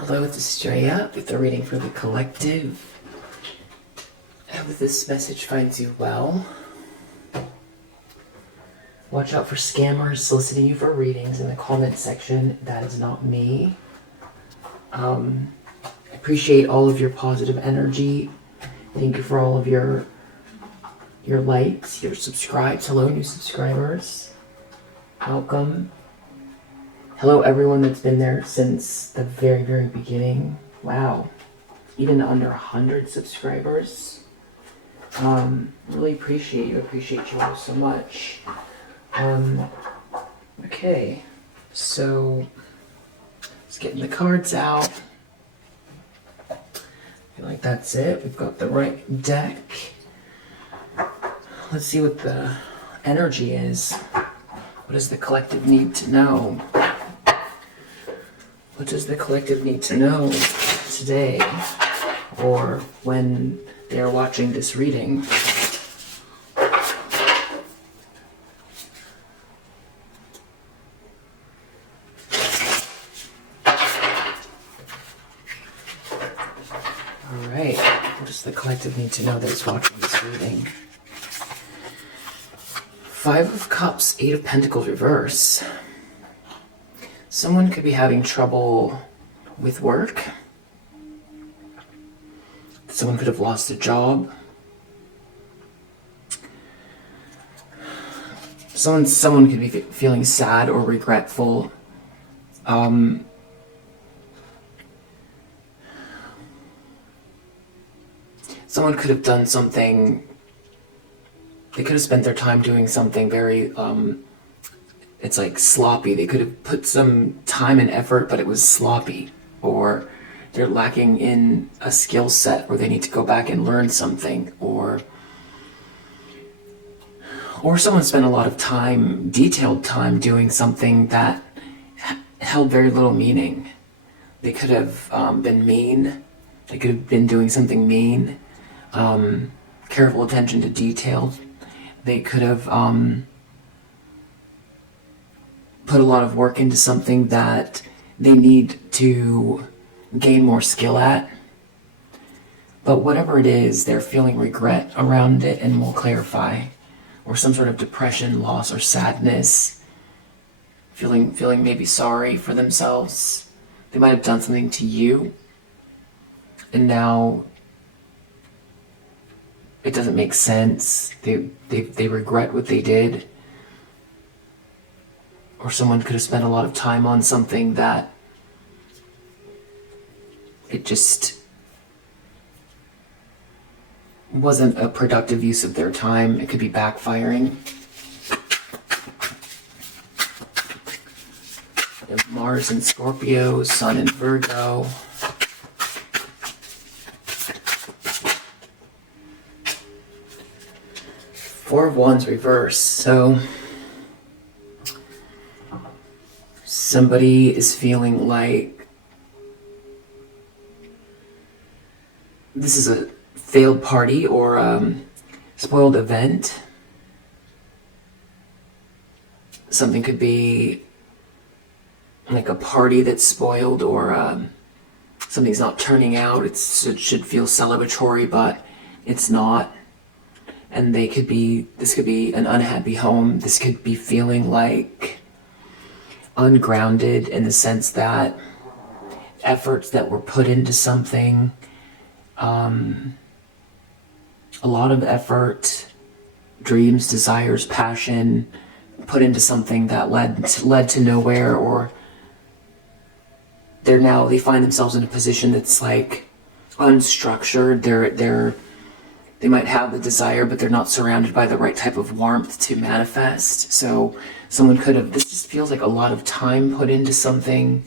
Hello, it's Estrella with the reading for the collective. I hope this message finds you well. Watch out for scammers soliciting you for readings in the comment section. That is not me. I appreciate all of your positive energy. Thank you for all of your likes, your subscribes. Hello, new subscribers. Welcome. Hello, everyone that's been there since the very, very beginning. Wow. Even under 100 subscribers. Really appreciate you. Appreciate you all so much. Okay. So, let's get the cards out. I feel like that's it. We've got the right deck. Let's see what the energy is. What does the collective need to know? What does the collective need to know today, or when they are watching this reading? Alright, what does the collective need to know that is watching this reading? Five of Cups, Eight of Pentacles reverse. Someone could be having trouble with work. Someone could have lost a job. Someone could be feeling sad or regretful. Someone could have done something. They could have spent their time doing something very it's like sloppy. They could have put some time and effort, but it was sloppy. Or they're lacking in a skill set, or they need to go back and learn something. Or someone spent a lot of time, detailed time, doing something that held very little meaning. They could have been mean. They could have been doing something mean. Careful attention to detail. They could have put a lot of work into something that they need to gain more skill at. But whatever it is, they're feeling regret around it, and we'll clarify. Or some sort of depression, loss, or sadness. Feeling maybe sorry for themselves. They might have done something to you, and now it doesn't make sense. They regret what they did. Or someone could have spent a lot of time on something that it just wasn't a productive use of their time. It could be backfiring. Mars in Scorpio, Sun in Virgo. Four of Wands reverse. So somebody is feeling like this is a failed party or a spoiled event. Something could be like a party that's spoiled, or something's not turning out. It should feel celebratory, but it's not. And this could be an unhappy home. This could be feeling like ungrounded, in the sense that efforts that were put into something, a lot of effort, dreams, desires, passion, put into something that led to nowhere, or they find themselves in a position that's like unstructured. They might have the desire, but they're not surrounded by the right type of warmth to manifest. So this just feels like a lot of time put into something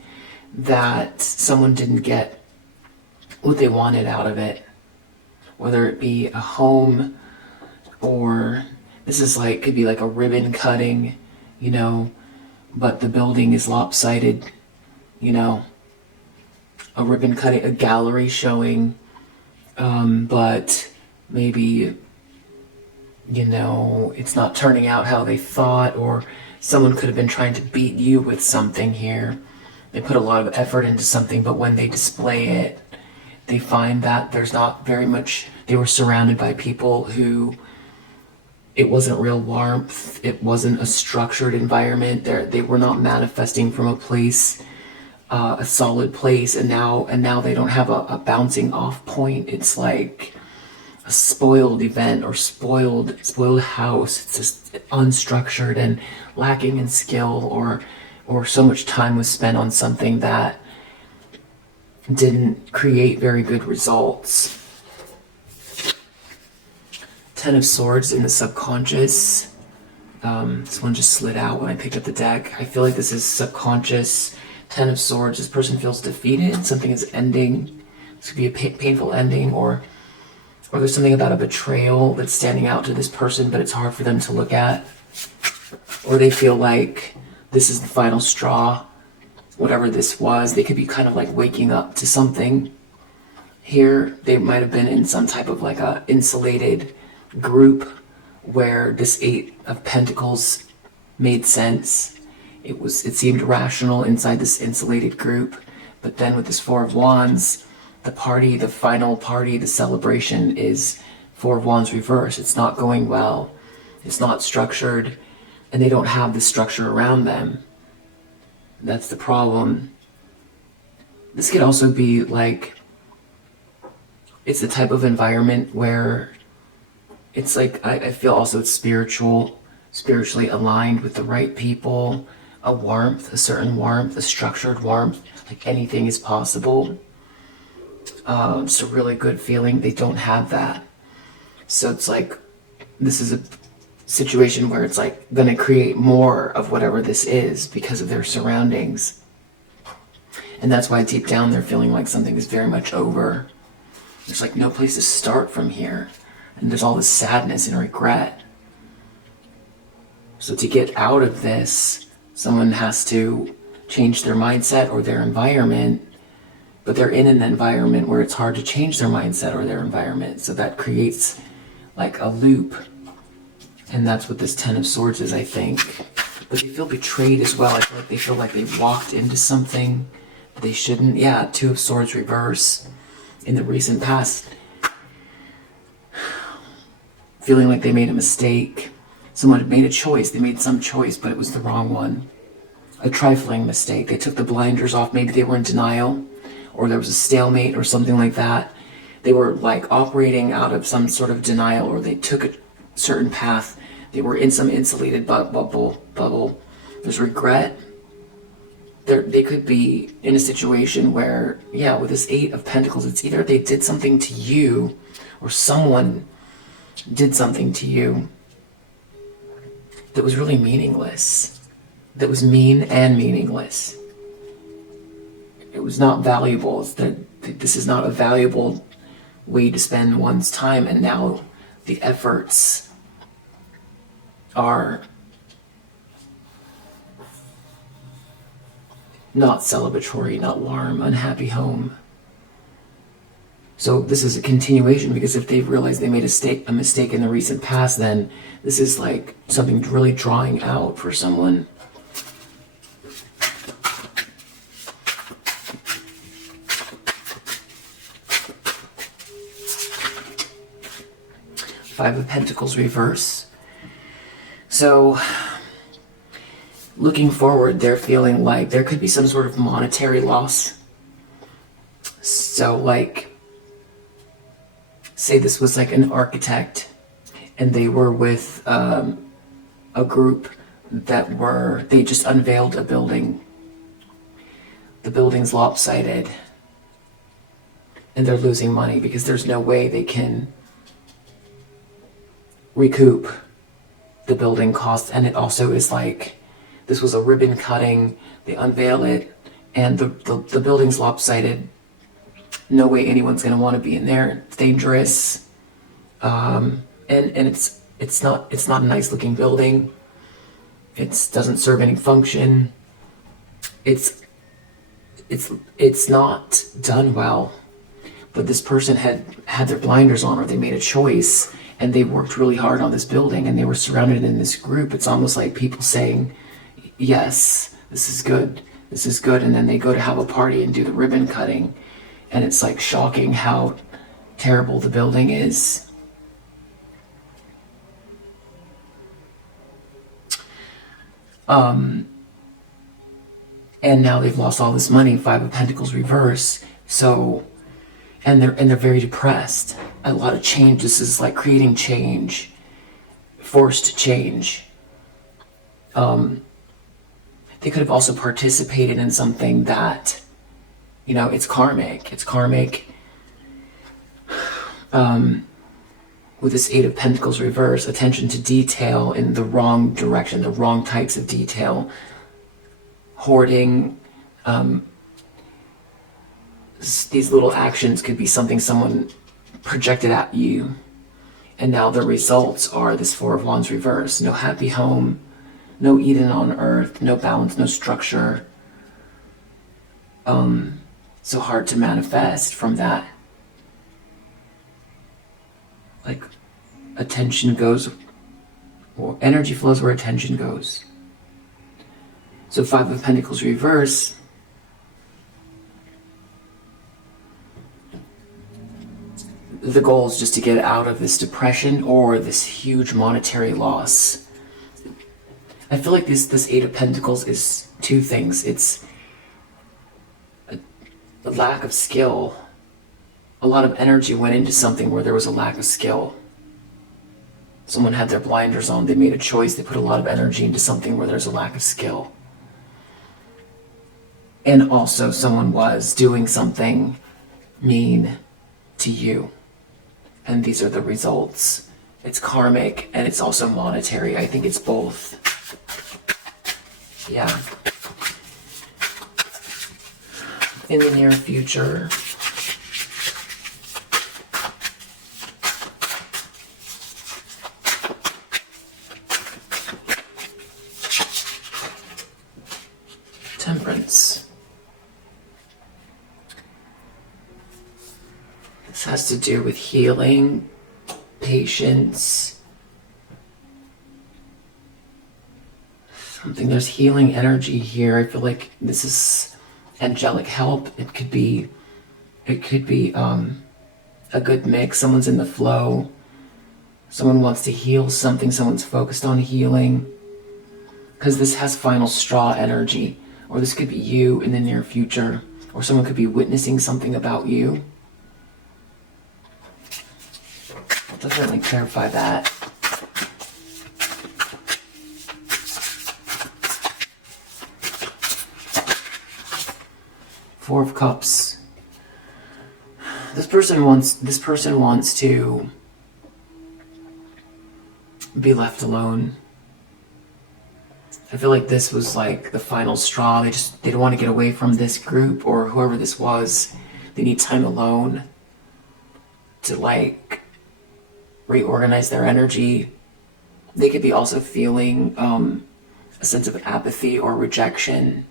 that someone didn't get what they wanted out of it. Whether it be a home, or could be like a ribbon cutting, but the building is lopsided, a ribbon cutting, a gallery showing, but maybe, it's not turning out how they thought, or someone could have been trying to beat you with something here. they put a lot of effort into something, but when they display it, they find that there's not very much. They were surrounded by people who, it wasn't real warmth, it wasn't a structured environment. They were not manifesting from a place, a solid place, and now they don't have a bouncing off point. It's like a spoiled event or spoiled house. It's just unstructured and lacking in skill, or so much time was spent on something that didn't create very good results. Ten of Swords in the subconscious. This one just slid out when I picked up the deck. I feel like this is subconscious. Ten of Swords, this person feels defeated. Something is ending. This could be a painful ending, or there's something about a betrayal that's standing out to this person, but it's hard for them to look at. Or they feel like this is the final straw. Whatever this was, they could be kind of like waking up to something. Here, they might have been in some type of like a insulated group where this Eight of Pentacles made sense. It seemed rational inside this insulated group. But then with this Four of Wands, the final party, the celebration is Four of Wands reverse. It's not going well. It's not structured, and they don't have the structure around them. That's the problem. This could also be like, it's the type of environment where it's like, I feel also it's spiritually aligned with the right people, a warmth, a certain warmth, a structured warmth, like anything is possible. It's a really good feeling. They don't have that. So it's like, this is a situation where it's like going to create more of whatever this is because of their surroundings. And that's why deep down they're feeling like something is very much over. There's like no place to start from here. And there's all this sadness and regret. So to get out of this, someone has to change their mindset or their environment. But they're in an environment where it's hard to change their mindset or their environment. So that creates like a loop. And that's what this Ten of Swords is, I think. But they feel betrayed as well. I feel like they feel like they walked into something that they shouldn't. Yeah, Two of Swords reverse in the recent past. Feeling like they made a mistake. Someone had made a choice. They made some choice, but it was the wrong one. A trifling mistake. They took the blinders off. Maybe they were in denial, or there was a stalemate or something like that. They were like operating out of some sort of denial, or they took a certain path. They were in some insulated bubble. There's regret. They could be in a situation where, yeah, with this Eight of Pentacles, it's either they did something to you or someone did something to you that was really meaningless, that was mean and meaningless. It was not valuable. This is not a valuable way to spend one's time, and now the efforts are not celebratory, not warm, unhappy home. So this is a continuation, because if they've realized they made a mistake in the recent past, then this is like something really drawing out for someone. Five of Pentacles reverse. So looking forward, they're feeling like there could be some sort of monetary loss. So like, say this was like an architect and they were with a group that they just unveiled a building. The building's lopsided and they're losing money because there's no way they can recoup the building costs. And it also is like, this was a ribbon cutting, they unveil it, and the building's lopsided. No way anyone's going to want to be in there. It's dangerous, and it's not a nice looking building. It doesn't serve any function. It's not done well. But this person had their blinders on, or they made a choice, and they worked really hard on this building, and they were surrounded in this group. It's almost like people saying, yes, this is good. this is good. And then they go to have a party and do the ribbon cutting, and it's like shocking how terrible the building is. And now they've lost all this money, Five of Pentacles reverse. So, and they're very depressed. A lot of change. This is like creating change, forced change. They could have also participated in something that, you know, it's karmic. It's karmic. With this Eight of Pentacles reverse, attention to detail in the wrong direction, the wrong types of detail, hoarding. These little actions could be something someone projected at you, and now the results are this Four of Wands reverse. No happy home, no Eden on earth, no balance, no structure. So hard to manifest from that. Like, attention goes, or energy flows where attention goes. So Five of Pentacles reverse, the goal is just to get out of this depression or this huge monetary loss. I feel like this Eight of Pentacles is two things. It's a lack of skill. A lot of energy went into something where there was a lack of skill. Someone had their blinders on, they made a choice, they put a lot of energy into something where there's a lack of skill. And also someone was doing something mean to you. And these are the results. It's karmic and it's also monetary. I think it's both. Yeah. In the near future, Temperance. This has to do with healing, patience. There's healing energy here. I feel like this is angelic help. It could be a good mix. Someone's in the flow. Someone wants to heal something. Someone's focused on healing. Because this has final straw energy. Or this could be you in the near future. Or someone could be witnessing something about you. I'll definitely clarify that. Four of Cups. This person wants to be left alone. I feel like this was like the final straw. They don't want to get away from this group or whoever this was. They need time alone to like reorganize their energy. They could be also feeling a sense of apathy or rejection.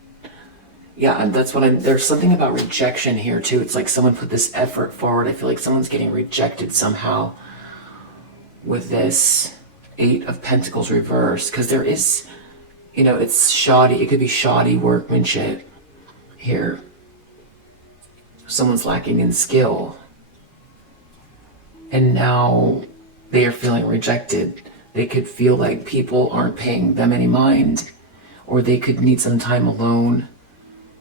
Yeah, and that's what there's something about rejection here too. It's like someone put this effort forward. I feel like someone's getting rejected somehow with this Eight of Pentacles reverse, because there is, you know, it's shoddy. It could be shoddy workmanship here. Someone's lacking in skill. And now they are feeling rejected. They could feel like people aren't paying them any mind, or they could need some time alone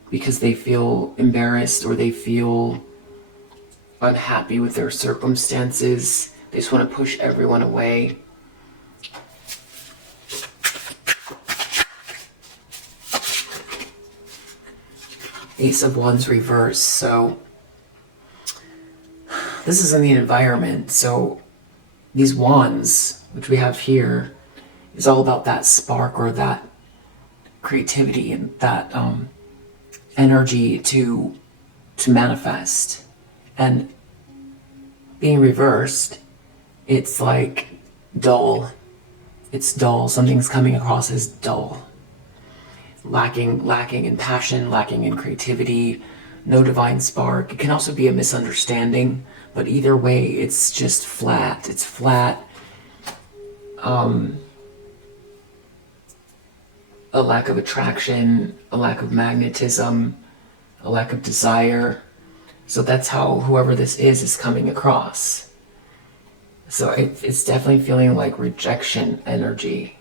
because they feel embarrassed or they feel unhappy with their circumstances. They just want to push everyone away. Ace of Wands reverse. So this is in the environment. So these wands, which we have here, is all about that spark or that creativity and that energy to manifest. And being reversed, it's like dull. It's dull. Something's coming across as dull. Lacking in passion, lacking in creativity, no divine spark. It can also be a misunderstanding, but either way, it's just flat. It's flat. a lack of attraction, a lack of magnetism, a lack of desire. So that's how whoever this is coming across. So it's definitely feeling like rejection energy.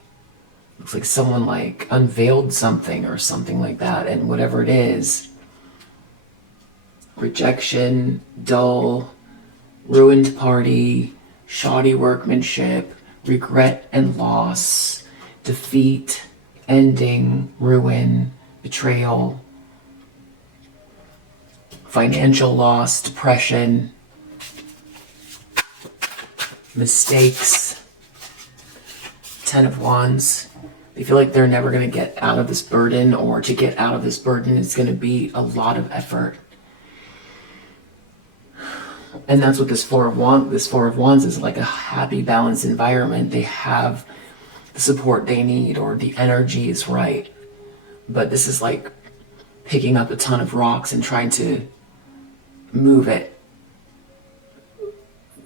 Looks like someone like unveiled something or something like that, and whatever it is, rejection, dull, ruined party, shoddy workmanship, regret and loss, defeat, ending, ruin, betrayal, financial loss, depression, mistakes, 10 of Wands. They feel like they're never going to get out of this burden, or to get out of this burden it's going to be a lot of effort. And that's what this Four of Wands is, like a happy, balanced environment. They have the support they need, or the energy is right. But this is like picking up a ton of rocks and trying to move it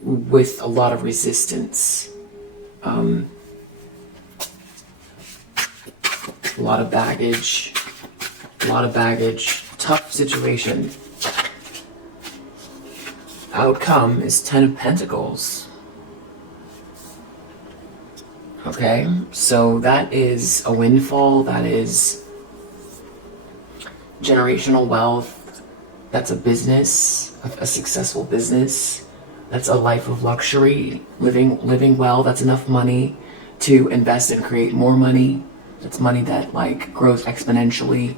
with a lot of resistance. A lot of baggage, tough situation. Outcome is 10 of Pentacles. Okay, so that is a windfall, that is generational wealth, that's a business, a successful business, that's a life of luxury, living well, that's enough money to invest and create more money. That's money that like grows exponentially.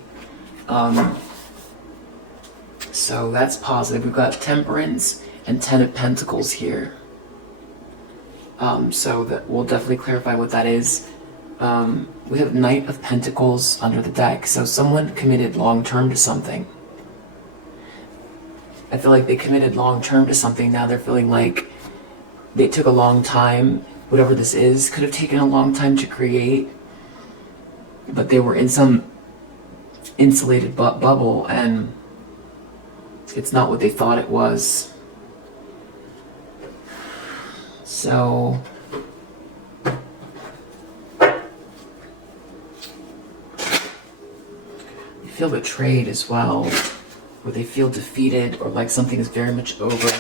So that's positive. We've got Temperance and 10 of Pentacles here. So that we'll definitely clarify what that is. We have Knight of Pentacles under the deck. So someone committed long-term to something. I feel like they committed long-term to something. Now they're feeling like they took a long time. Whatever this is could have taken a long time to create. But they were in some insulated bubble, and it's not what they thought it was. So you feel betrayed as well, or they feel defeated, or like something is very much over.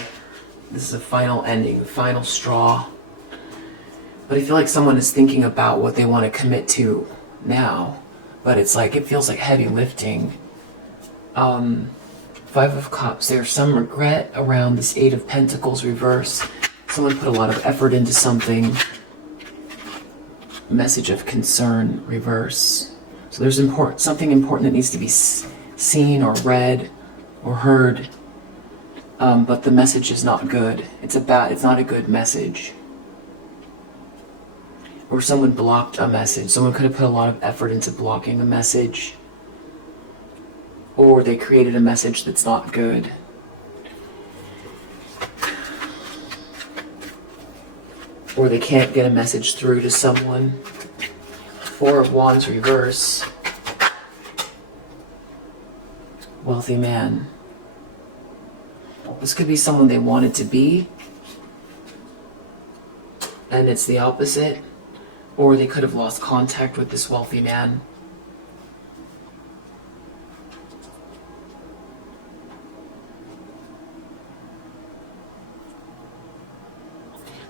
This is a final ending, the final straw. But I feel like someone is thinking about what they want to commit to now, but it's like, it feels like heavy lifting. 5 of Cups, there's some regret around this 8 of Pentacles reverse. Someone put a lot of effort into something. Message of concern reverse. So there's something important that needs to be seen or read or heard, but the message is not good. It's not a good message. Or someone blocked a message. Someone could have put a lot of effort into blocking a message. Or they created a message that's not good. Or they can't get a message through to someone. 4 of Wands reverse. Wealthy man. This could be someone they wanted to be, and it's the opposite. Or they could have lost contact with this wealthy man.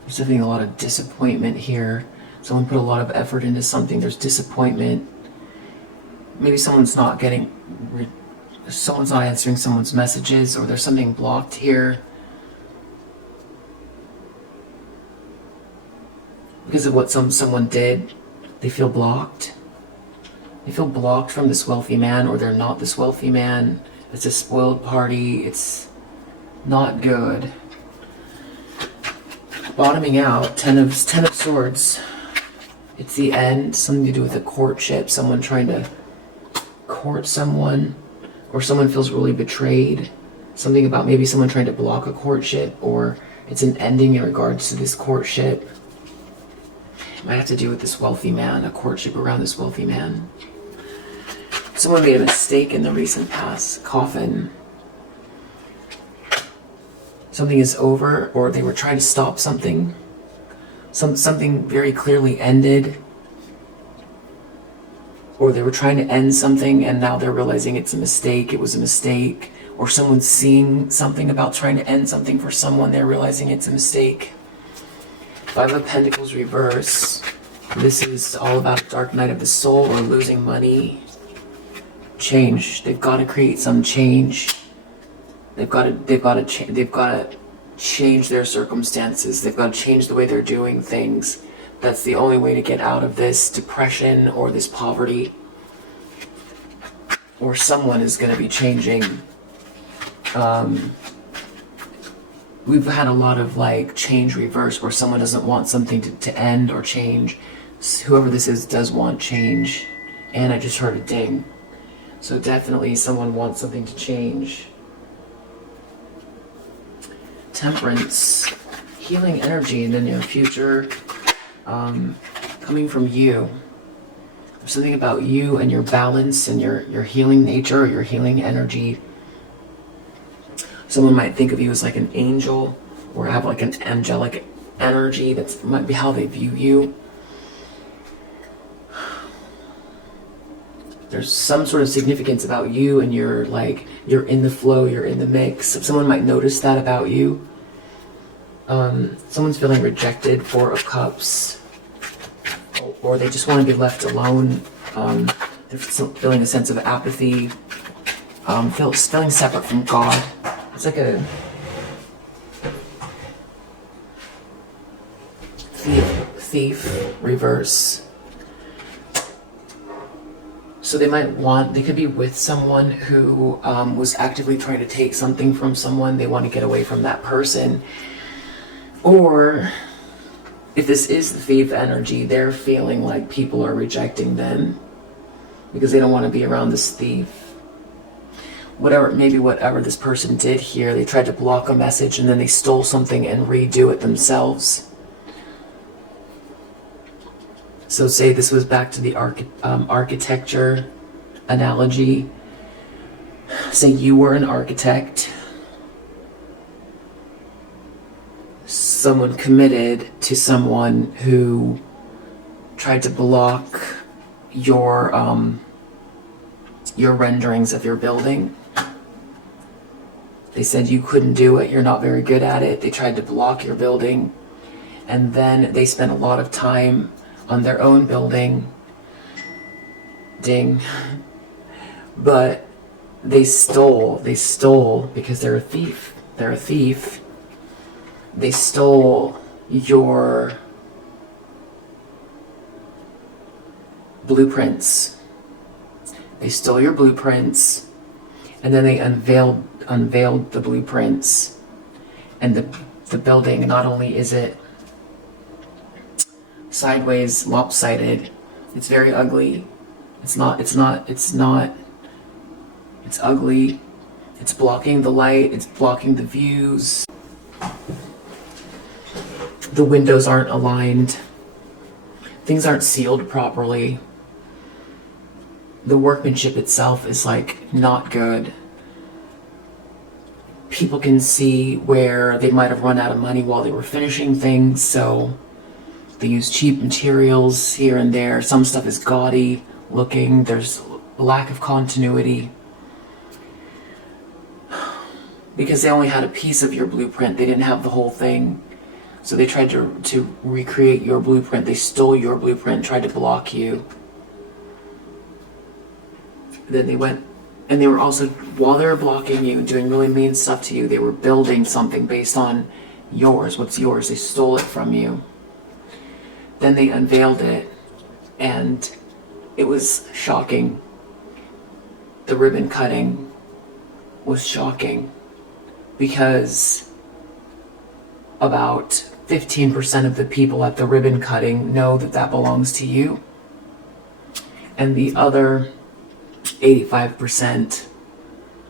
There's definitely a lot of disappointment here. Someone put a lot of effort into something. There's disappointment. Maybe someone's not answering someone's messages, or there's something blocked here. Because of what someone did, they feel blocked. They feel blocked from this wealthy man, or they're not this wealthy man. It's a spoiled party. It's not good. Bottoming out, 10 of Swords. It's the end, something to do with a courtship, someone trying to court someone, or someone feels really betrayed. Something about maybe someone trying to block a courtship, or it's an ending in regards to this courtship. Might have to do with this wealthy man, a courtship around this wealthy man. Someone made a mistake in the recent past. Coffin. Something is over, or they were trying to stop something. Something very clearly ended. or they were trying to end something and now they're realizing it's a mistake, it was a mistake, or someone's seeing something about trying to end something for someone, they're realizing it's a mistake. Five of Pentacles reverse. This is all about dark night of the soul or losing money. Change. They've got to create some change. They've got to change their circumstances. They've got to change the way they're doing things. That's the only way to get out of this depression or this poverty. Or someone is going to be changing. We've had a lot of like change reverse where someone doesn't want something to end or change. Whoever this is does want change. And I just heard a ding. So definitely someone wants something to change. Temperance. Healing energy in the near future. Coming from you. There's something about you and your balance and your healing nature or your healing energy. Someone might think of you as like an angel or have like an angelic energy. That might be how they view you. There's some sort of significance about you and you're in the flow, you're in the mix. Someone might notice that about you. Someone's feeling rejected, Four of Cups. Or they just want to be left alone. They're feeling a sense of apathy. Feeling separate from God. It's like a thief reverse. So they could be with someone who was actively trying to take something from someone. They want to get away from that person. Or if this is the thief energy, they're feeling like people are rejecting them because they don't want to be around this thief. Whatever this person did here, they tried to block a message and then they stole something and redo it themselves. So say this was back to the architecture analogy. Say you were an architect. Someone committed to someone who tried to block your renderings of your building. They said you couldn't do it, you're not very good at it. They tried to block your building. And then they spent a lot of time on their own building. Ding. But they stole because they're a thief. They're a thief. They stole your blueprints. They stole your blueprints, and then they unveiled the blueprints. And the building, not only is it sideways, lopsided, it's very ugly. It's ugly. It's blocking the light, it's blocking the views. The windows aren't aligned. Things aren't sealed properly. The workmanship itself is like not good. People can see where they might have run out of money while they were finishing things, so they use cheap materials here and there. Some stuff is gaudy looking. There's a lack of continuity. Because they only had a piece of your blueprint. They didn't have the whole thing. So they tried to recreate your blueprint. They stole your blueprint, tried to block you. Then they went, and they were also, while they were blocking you and doing really mean stuff to you, they were building something based on yours, what's yours. They stole it from you. Then they unveiled it, and it was shocking. The ribbon cutting was shocking because about 15% of the people at the ribbon cutting know that that belongs to you. And the other 85%,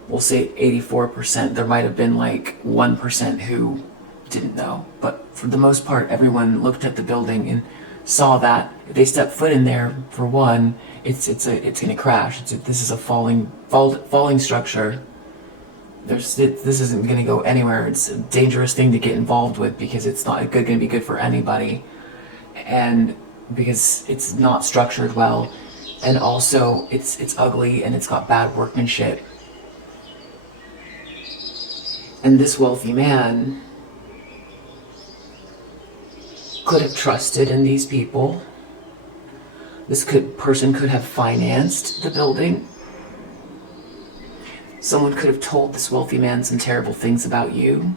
we'll say 84%, there might have been like 1% who didn't know. But for the most part, everyone looked at the building and saw that if they step foot in there, for one, it's going to crash. This is a falling structure. This isn't going to go anywhere. It's a dangerous thing to get involved with because it's not going to be good for anybody, and because it's not structured well. And also it's ugly and it's got bad workmanship. And this wealthy man could have trusted in these people. This person could have financed the building. Someone could have told this wealthy man some terrible things about you.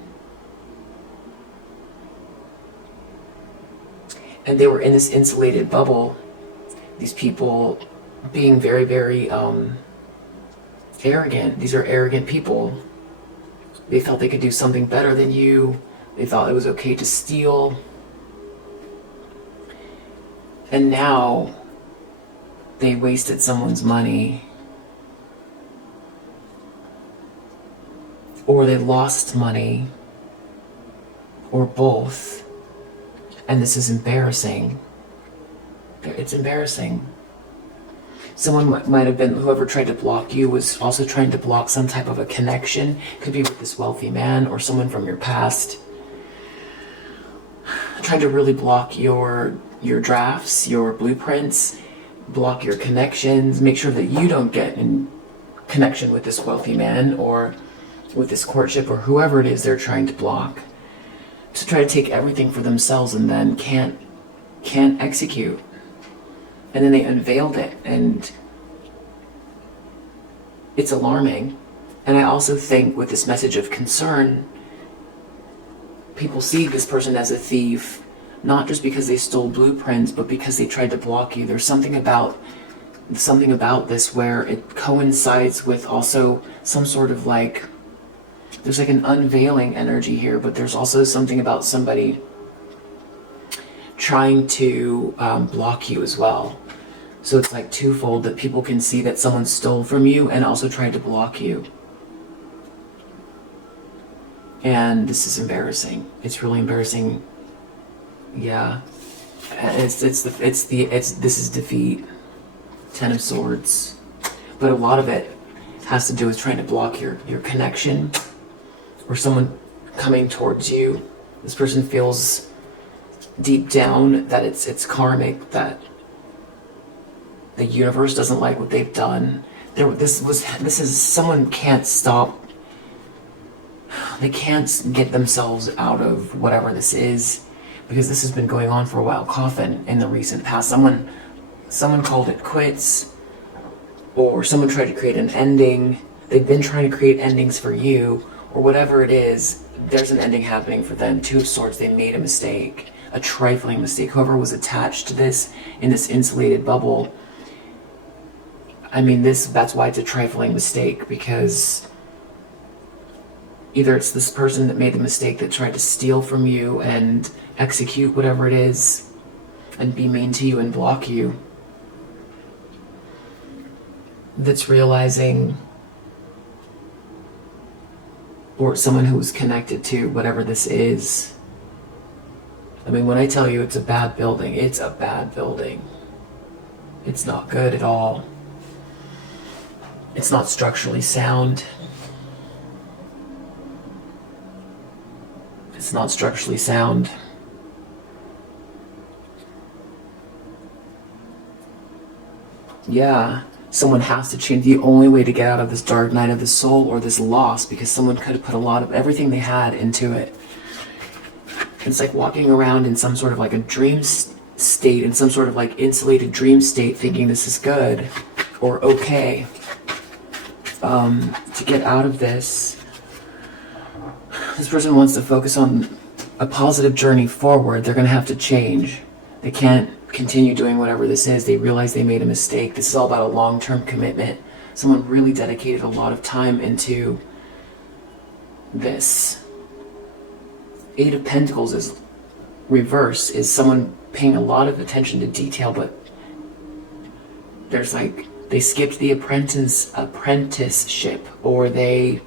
And they were in this insulated bubble. These people being very, very arrogant. These are arrogant people. They felt they could do something better than you. They thought it was okay to steal. And now they wasted someone's money. Or they lost money. Or both. And this is embarrassing. It's embarrassing. Someone might have been, whoever tried to block you was also trying to block some type of a connection. Could be with this wealthy man or someone from your past. Trying to really block your drafts, your blueprints, block your connections, make sure that you don't get in connection with this wealthy man or with this courtship or whoever it is they're trying to block. To try to take everything for themselves and then can't execute. And then they unveiled it, and it's alarming. And I also think with this message of concern, people see this person as a thief, not just because they stole blueprints, but because they tried to block you. There's something about this where it coincides with also some sort of like, there's like an unveiling energy here, but there's also something about somebody trying to block you as well. So it's like twofold, that people can see that someone stole from you and also tried to block you. And this is embarrassing. It's really embarrassing. Yeah. This is defeat. 10 of Swords. But a lot of it has to do with trying to block your connection or someone coming towards you. This person feels deep down that it's karmic, that the universe doesn't like what they've done. Someone can't stop. They can't get themselves out of whatever this is, because this has been going on for a while. Coffin in the recent past. Someone called it quits, or someone tried to create an ending. They've been trying to create endings for you, or whatever it is. There's an ending happening for them. 2 of Swords. They made a mistake, a trifling mistake. Whoever was attached to this in this insulated bubble. I mean, that's why it's a trifling mistake, because either it's this person that made the mistake that tried to steal from you and execute whatever it is and be mean to you and block you, that's realizing, or someone who was connected to whatever this is. I mean, when I tell you it's a bad building, it's a bad building. It's not good at all. It's not structurally sound. It's not structurally sound. Yeah, someone has to change. The only way to get out of this dark night of the soul, or this loss, because someone could have put a lot of everything they had into it. It's like walking around in some sort of like a dream state, in some sort of like insulated dream state, thinking this is good or okay. To get out of this person wants to focus on a positive journey forward. They're going to have to change. They can't continue doing whatever this is. They realize they made a mistake. This is all about a long-term commitment. Someone really dedicated a lot of time into this. 8 of Pentacles is reverse, is someone paying a lot of attention to detail, but there's like, they skipped the apprenticeship, or they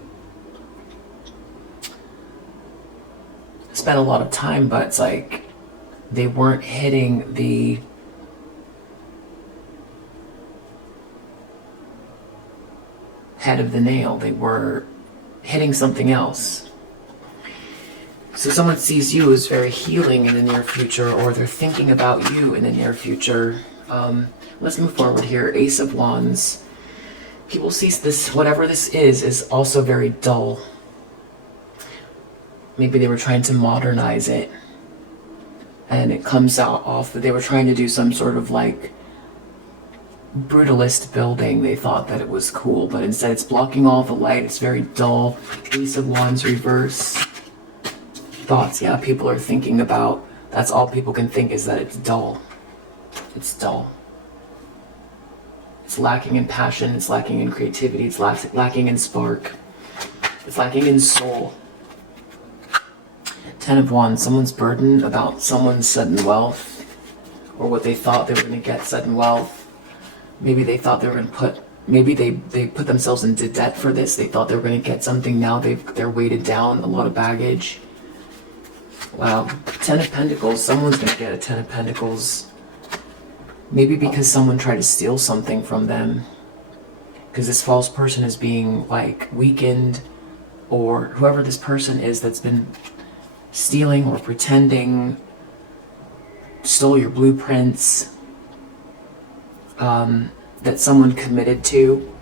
spent a lot of time, but it's like they weren't hitting the head of the nail. They were hitting something else. So someone sees you as very healing in the near future, or they're thinking about you in the near future. Let's move forward here. Ace of Wands. People see this, whatever this is also very dull. Maybe they were trying to modernize it, and it comes out off that they were trying to do some sort of like brutalist building. They thought that it was cool, but instead it's blocking all the light. It's very dull. Ace of Wands reverse. Thoughts, yeah, people are thinking about, that's all people can think is that it's dull. It's dull. It's lacking in passion, it's lacking in creativity, it's lacking in spark, it's lacking in soul. 10 of Wands, someone's burdened about someone's sudden wealth, or what they thought they were going to get sudden wealth. Maybe they thought they were going to put, maybe they put themselves into debt for this. They thought they were going to get something, now they're weighted down, a lot of baggage. Wow, 10 of Pentacles, someone's going to get a 10 of Pentacles. Maybe because someone tried to steal something from them. Because this false person is being like weakened, or whoever this person is that's been stealing or pretending, stole your blueprints, that someone committed to,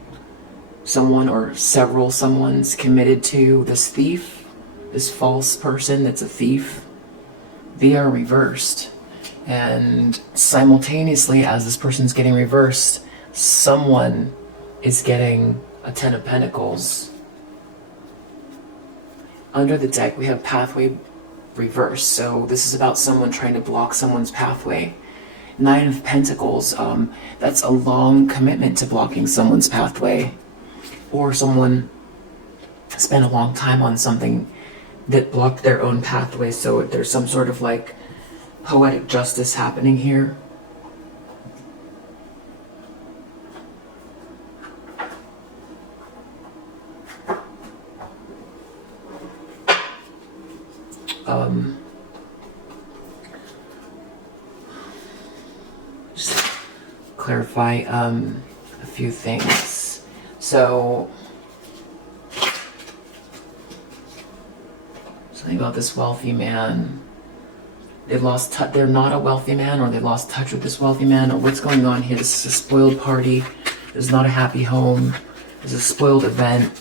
someone or several someones committed to this thief, this false person that's a thief. They are reversed. And simultaneously, as this person's getting reversed, someone is getting a 10 of Pentacles. Under the deck, we have pathway reverse. So this is about someone trying to block someone's pathway. 9 of Pentacles, that's a long commitment to blocking someone's pathway. Or someone spent a long time on something that blocked their own pathway. So there's some sort of like poetic justice happening here. Just clarify a few things. So something about this wealthy man. They've lost touch. They're not a wealthy man, or they lost touch with this wealthy man, or what's going on here. This is a spoiled party. This is not a happy home. This is a spoiled event.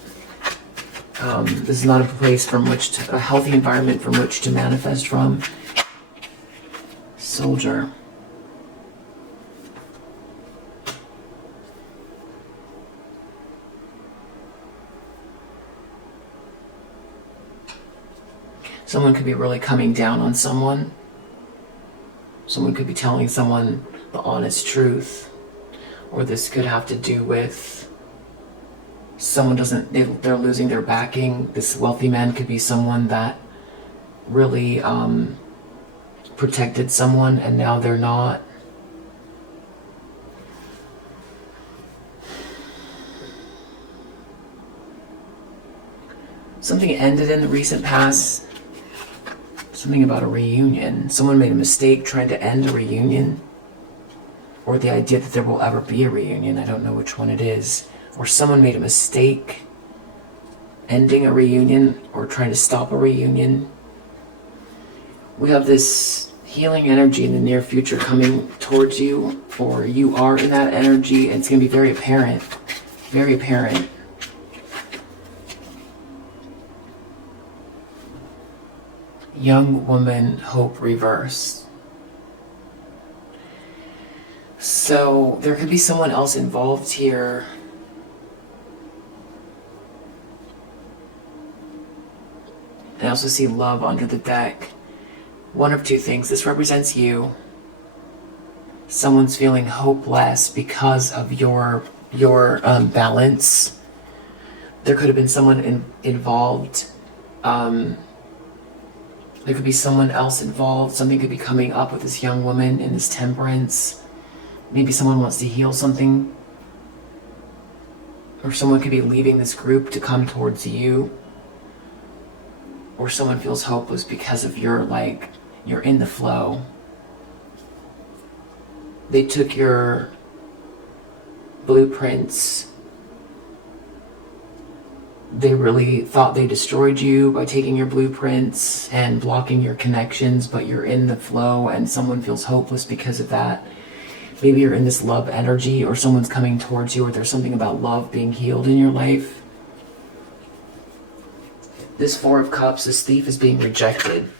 This is not a place from which to, a healthy environment from which to manifest from. Soldier. Someone could be really coming down on someone. Someone could be telling someone the honest truth. Or this could have to do with someone they're losing their backing. This wealthy man could be someone that really protected someone and now they're not. Something ended in the recent past. Something about a reunion. Someone made a mistake trying to end a reunion. Or the idea that there will ever be a reunion. I don't know which one it is. Or someone made a mistake ending a reunion or trying to stop a reunion. We have this healing energy in the near future coming towards you, or you are in that energy, and it's going to be very apparent. Very apparent. Young woman, hope reverse. So there could be someone else involved here. I also see love under the deck. One of two things. This represents you. Someone's feeling hopeless because of your balance. There could have been someone involved. There could be someone else involved. Something could be coming up with this young woman in this temperance. Maybe someone wants to heal something. Or someone could be leaving this group to come towards you. Or someone feels hopeless because of you're in the flow. They took your blueprints. They really thought they destroyed you by taking your blueprints and blocking your connections, but you're in the flow and someone feels hopeless because of that. Maybe you're in this love energy, or someone's coming towards you, or there's something about love being healed in your life. This Four of Cups, this thief is being rejected.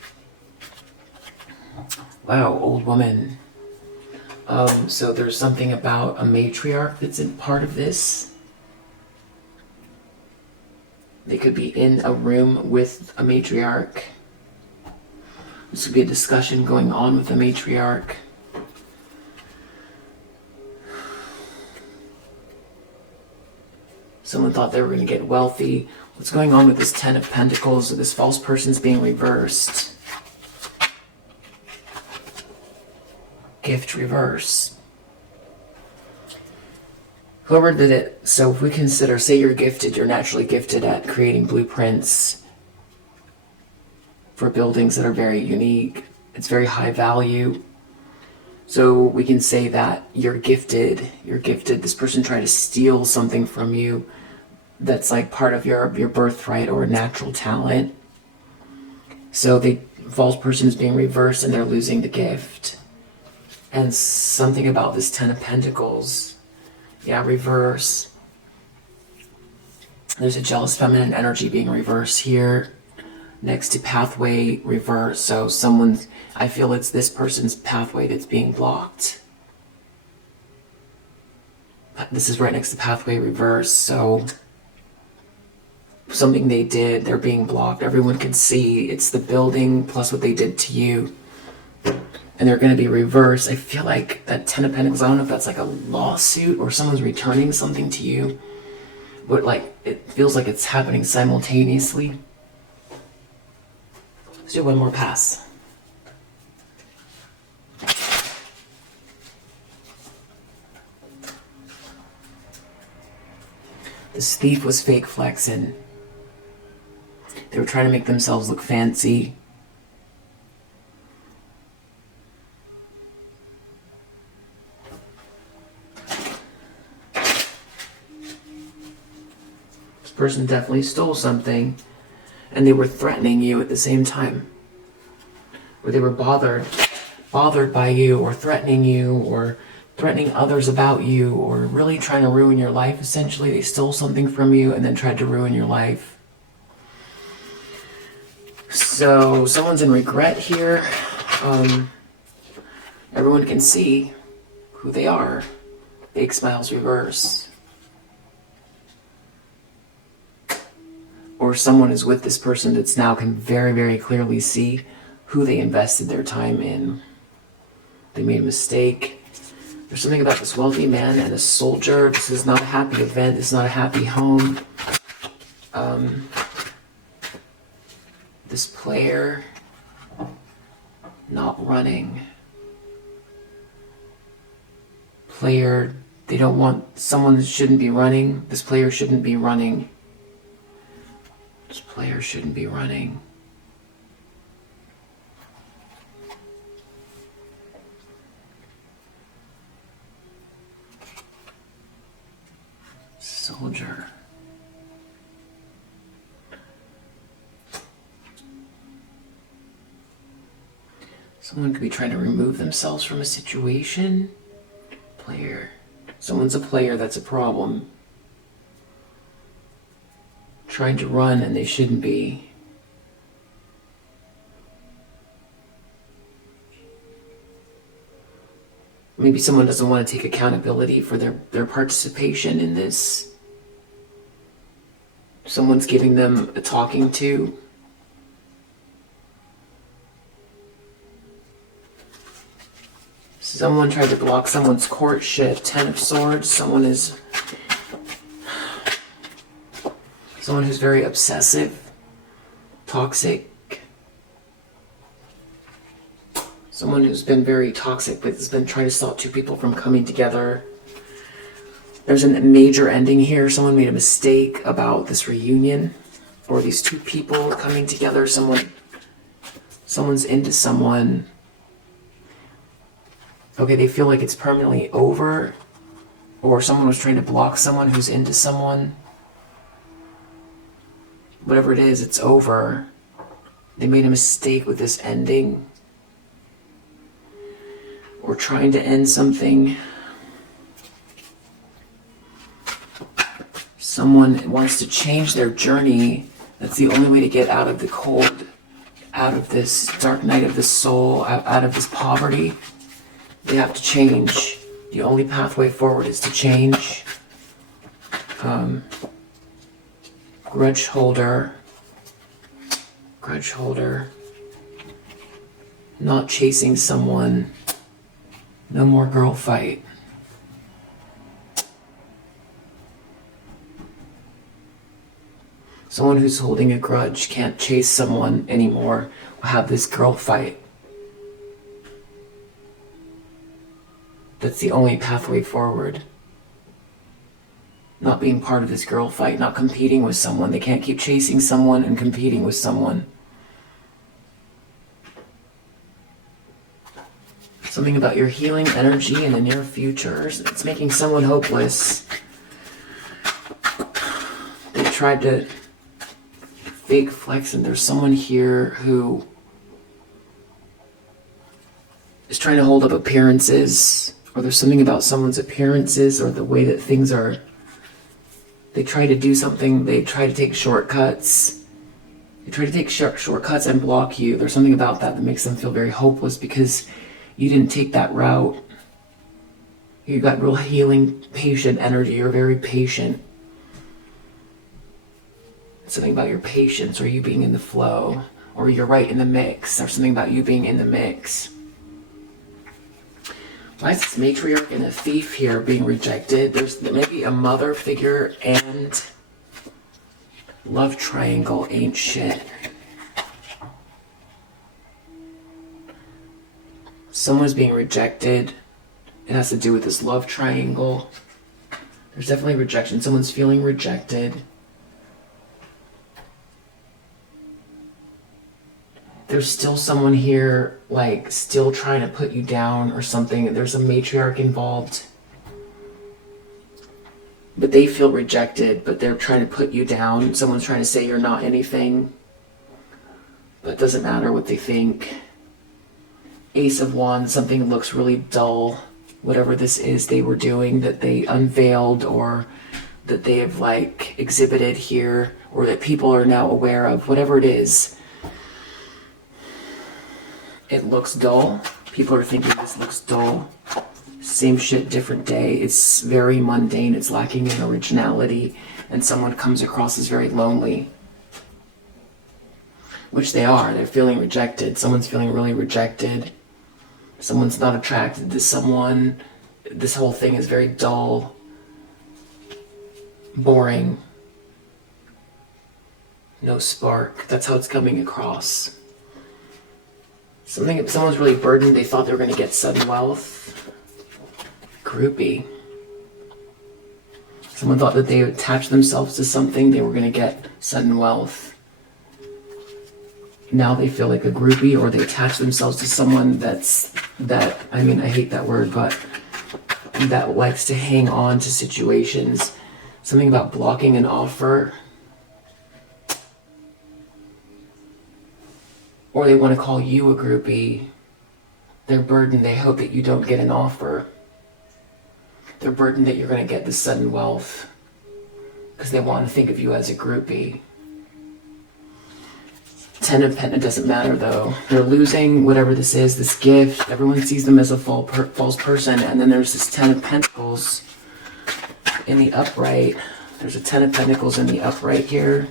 Wow, old woman. So there's something about a matriarch that's in part of this. They could be in a room with a matriarch. This could be a discussion going on with a matriarch. Someone thought they were going to get wealthy. What's going on with this Ten of Pentacles? This false person's being reversed. Gift reverse. Whoever did it, so if we consider, say you're gifted, you're naturally gifted at creating blueprints for buildings that are very unique. It's very high value. So we can say that you're gifted. This person tried to steal something from you that's like part of your birthright or natural talent. So the false person is being reversed and they're losing the gift. And something about this Ten of Pentacles. Yeah, reverse. There's a jealous feminine energy being reversed here. Next to pathway, reverse. So I feel it's this person's pathway that's being blocked. This is right next to pathway, reverse. So something they did, they're being blocked. Everyone can see it's the building plus what they did to you. And they're going to be reversed. I feel like that Ten of Pentacles, I don't know if that's like a lawsuit or someone's returning something to you. But like, it feels like it's happening simultaneously. Let's do one more pass. This thief was fake flexing. They were trying to make themselves look fancy. This person definitely stole something, and they were threatening you at the same time. Or they were bothered by you, or threatening you, or threatening others about you, or really trying to ruin your life. Essentially, they stole something from you and then tried to ruin your life. So someone's in regret here. Everyone can see who they are. Fake smiles reverse. Or someone is with this person that's now can very, very clearly see who they invested their time in. They made a mistake. There's something about this wealthy man and a soldier. This is not a happy event. This is not a happy home. This player not running. Player, they don't want, someone shouldn't be running. This player shouldn't be running. This player shouldn't be running. Soldier. Someone could be trying to remove themselves from a situation. Player. Someone's a player, that's a problem. Trying to run and they shouldn't be. Maybe someone doesn't want to take accountability for their participation in this. Someone's giving them a talking to. Someone tried to block someone's courtship. Ten of Swords. Someone who's very obsessive, toxic. Someone who's been very toxic but has been trying to stop two people from coming together. There's a major ending here. Someone made a mistake about this reunion or these two people coming together. Someone's into someone. Okay, they feel like it's permanently over, or someone was trying to block someone who's into someone. Whatever it is, it's over. They made a mistake with this ending, or trying to end something. Someone wants to change their journey. That's the only way to get out of the cold, out of this dark night of the soul, out of this poverty. They have to change. The only pathway forward is to change. Grudge holder. Not chasing someone. No more girl fight. Someone who's holding a grudge can't chase someone anymore. Will have this girl fight. That's the only pathway forward. Not being part of this girl fight, not competing with someone. They can't keep chasing someone and competing with someone. Something about your healing energy in the near future. It's making someone hopeless. They tried to fake flex, and there's someone here who is trying to hold up appearances, or there's something about someone's appearances or the way that things are. They try to do something, they try to take shortcuts. They try to take shortcuts and block you. There's something about that makes them feel very hopeless because you didn't take that route. You got real healing, patient energy. You're very patient. Something about your patience, or you being in the flow, or you're right in the mix. There's something about you being in the mix. Why is this matriarch and a thief here being rejected? There's maybe a mother figure and love triangle ain't shit. Someone's being rejected. It has to do with this love triangle. There's definitely rejection. Someone's feeling rejected. There's still someone here, like, still trying to put you down or something. There's a matriarch involved. But they feel rejected, but they're trying to put you down. Someone's trying to say you're not anything. But it doesn't matter what they think. Ace of Wands, something looks really dull. Whatever this is they were doing, that they unveiled or that they have, like, exhibited here, or that people are now aware of, whatever it is. It looks dull. People are thinking this looks dull. Same shit, different day. It's very mundane. It's lacking in originality. And someone comes across as very lonely. Which they are. They're feeling rejected. Someone's feeling really rejected. Someone's not attracted to someone. This whole thing is very dull. Boring. No spark. That's how it's coming across. Someone's really burdened. They thought they were going to get sudden wealth. Groupie. Someone thought that they would attach themselves to something. They were going to get sudden wealth. Now they feel like a groupie, or they attach themselves to someone I hate that word, but that likes to hang on to situations. Something about blocking an offer. Or they want to call you a groupie. They're burdened. They hope that you don't get an offer. They're burdened that you're going to get this sudden wealth. Because they want to think of you as a groupie. 10 of Pentacles, it doesn't matter though. They're losing whatever this is, this gift. Everyone sees them as a false person. And then there's this 10 of Pentacles in the upright. There's a 10 of Pentacles in the upright here.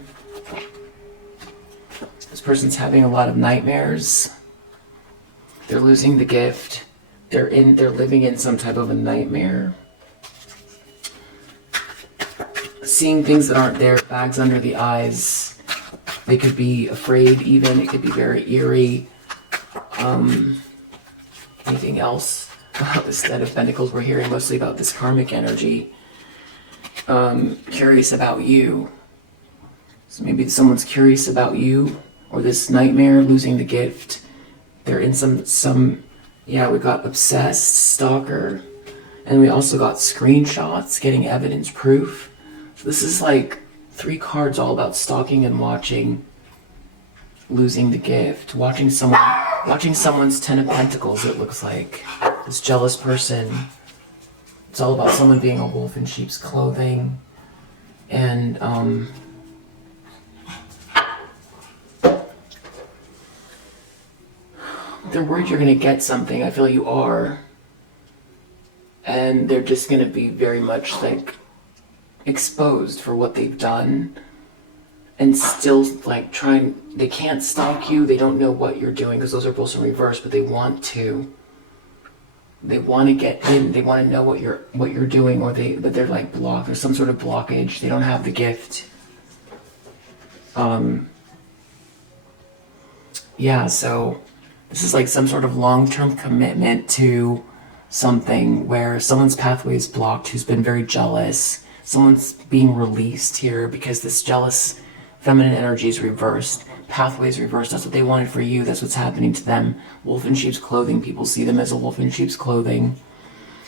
This person's having a lot of nightmares. They're losing the gift. They're living in some type of a nightmare. Seeing things that aren't there, bags under the eyes. They could be afraid even. It could be very eerie. Anything else about this 10 of Pentacles? We're hearing mostly about this karmic energy. Curious about you. So maybe someone's curious about you. Or this nightmare, losing the gift. They're in yeah, we got obsessed, stalker. And we also got screenshots, getting evidence, proof. So this is like 3 cards all about stalking and watching. Losing the gift. Watching someone's 10 of Pentacles, it looks like. This jealous person. It's all about someone being a wolf in sheep's clothing. And they're worried you're going to get something. I feel you are. And they're just going to be very much like exposed for what they've done. And still like they can't stalk you. They don't know what you're doing because those are both in reverse, but they want to. They want to get in. They want to know what you're doing, but they're like blocked. There's some sort of blockage. They don't have the gift. Yeah, so this is like some sort of long-term commitment to something where someone's pathway is blocked, who's been very jealous. Someone's being released here because this jealous feminine energy is reversed. Pathway is reversed. That's what they wanted for you. That's what's happening to them. Wolf in sheep's clothing. People see them as a wolf in sheep's clothing.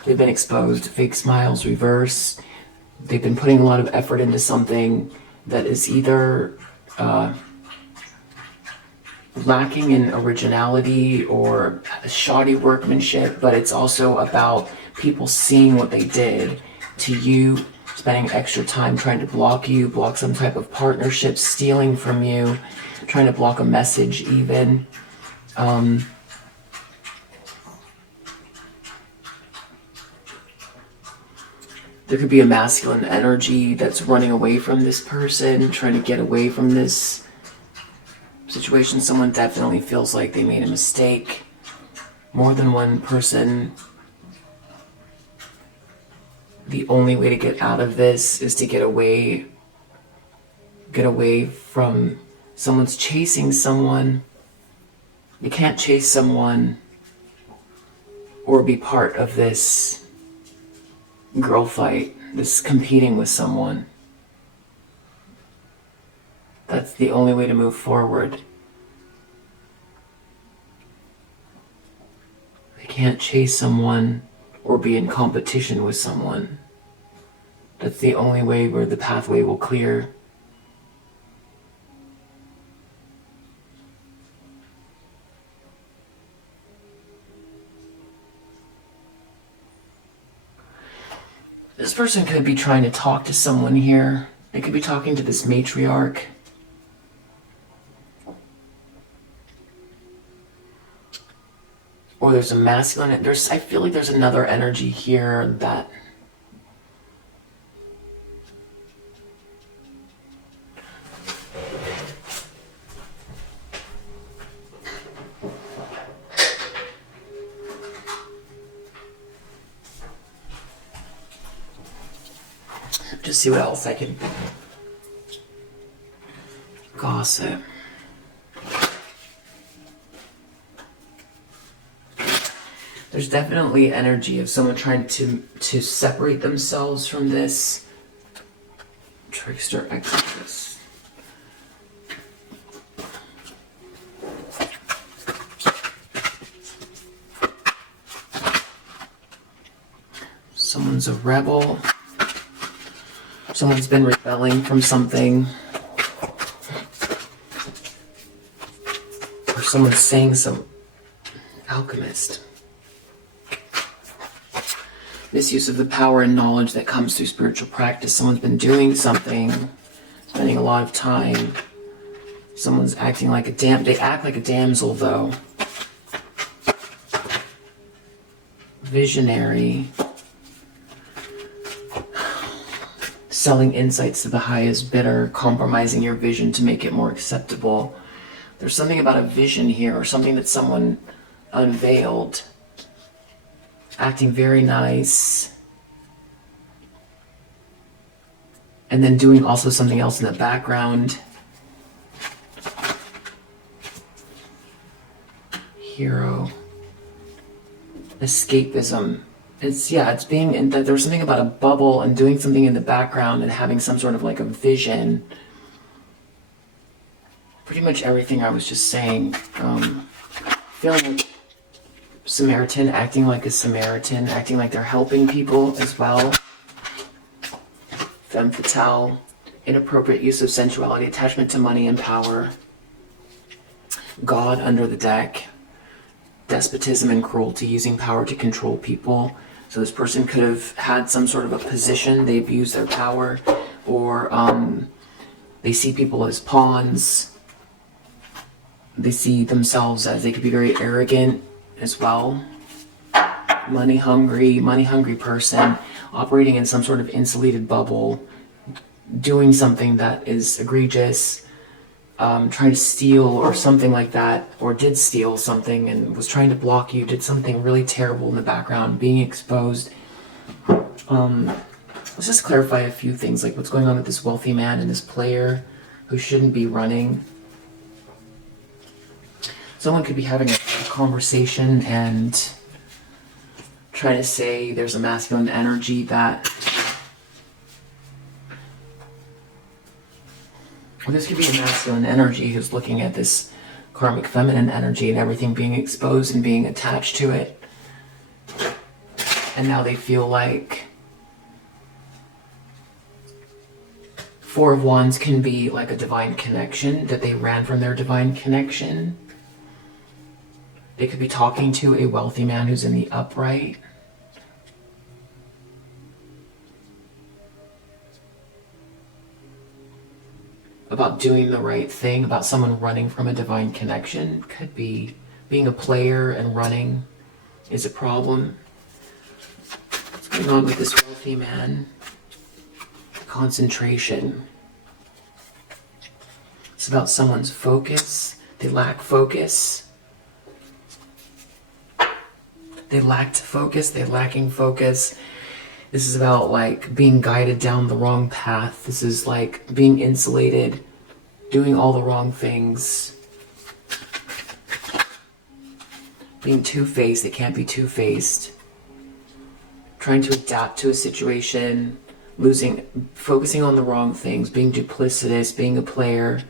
They've been exposed. Fake smiles, reverse. They've been putting a lot of effort into something that is either lacking in originality or shoddy workmanship, but it's also about people seeing what they did to you, spending extra time trying to block you, block some type of partnership, stealing from you, trying to block a message even. There could be a masculine energy that's running away from this person, trying to get away from this situation. Someone definitely feels like they made a mistake. More than one person. The only way to get out of this is to get away from someone's chasing someone. You can't chase someone or be part of this girl fight, this competing with someone. That's the only way to move forward. They can't chase someone or be in competition with someone. That's the only way where the pathway will clear. This person could be trying to talk to someone here. They could be talking to this matriarch. Or there's a masculine, I feel like there's another energy here that just see what else I can gossip. There's definitely energy of someone trying to separate themselves from this trickster exodus. Someone's a rebel. Someone's been rebelling from something. Or someone's saying some alchemist. Misuse of the power and knowledge that comes through spiritual practice. Someone's been doing something, spending a lot of time. Someone's acting like they act like a damsel though. Visionary. Selling insights to the highest bidder, compromising your vision to make it more acceptable. There's something about a vision here or something that someone unveiled. Acting very nice. And then doing also something else in the background. Hero. Escapism. It's being in that there's something about a bubble and doing something in the background and having some sort of like a vision. Pretty much everything I was just saying. Feeling like Samaritan, acting like a Samaritan, acting like they're helping people as well. Femme fatale, inappropriate use of sensuality, attachment to money and power. God under the deck. Despotism and cruelty, using power to control people. So this person could have had some sort of a position. They've used their power or they see people as pawns. They see themselves as, they could be very arrogant as well. Money hungry person, operating in some sort of insulated bubble, doing something that is egregious, trying to steal or something like that, or did steal something and was trying to block you, did something really terrible in the background, being exposed. Let's just clarify a few things, like what's going on with this wealthy man and this player who shouldn't be running. Someone could be having a conversation and trying to say there's a masculine energy that, or this could be a masculine energy who's looking at this karmic feminine energy and everything being exposed and being attached to it. And now they feel like Four of Wands can be like a divine connection, that they ran from their divine connection. They could be talking to a wealthy man who's in the upright. About doing the right thing, about someone running from a divine connection. Could be being a player and running is a problem. What's going on with this wealthy man? Concentration. It's about someone's focus. They lack focus. They lacked focus. They're lacking focus. This is about like being guided down the wrong path. This is like being insulated, doing all the wrong things. Being two-faced. They can't be two-faced. Trying to adapt to a situation. Focusing on the wrong things, being duplicitous, being a player.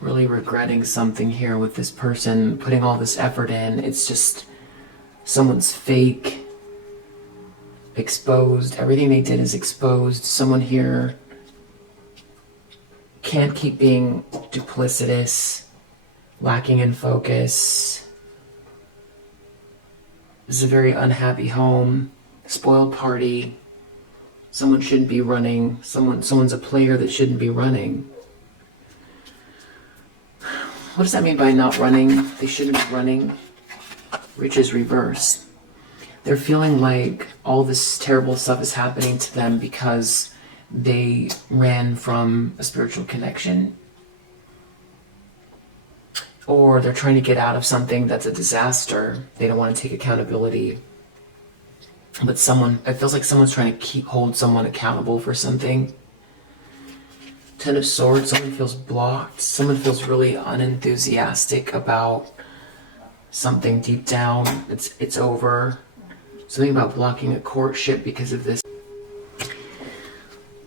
Really regretting something here with this person, putting all this effort in. It's just someone's fake, exposed. Everything they did is exposed. Someone here can't keep being duplicitous, lacking in focus. This is a very unhappy home, spoiled party. Someone shouldn't be running. Someone's a player that shouldn't be running. What does that mean by not running? They shouldn't be running. Riches reverse. They're feeling like all this terrible stuff is happening to them because they ran from a spiritual connection. Or they're trying to get out of something that's a disaster. They don't want to take accountability. But it feels like someone's trying to hold someone accountable for something. Ten of Swords, someone feels blocked. Someone feels really unenthusiastic about something deep down. It's over. Something about blocking a courtship because of this.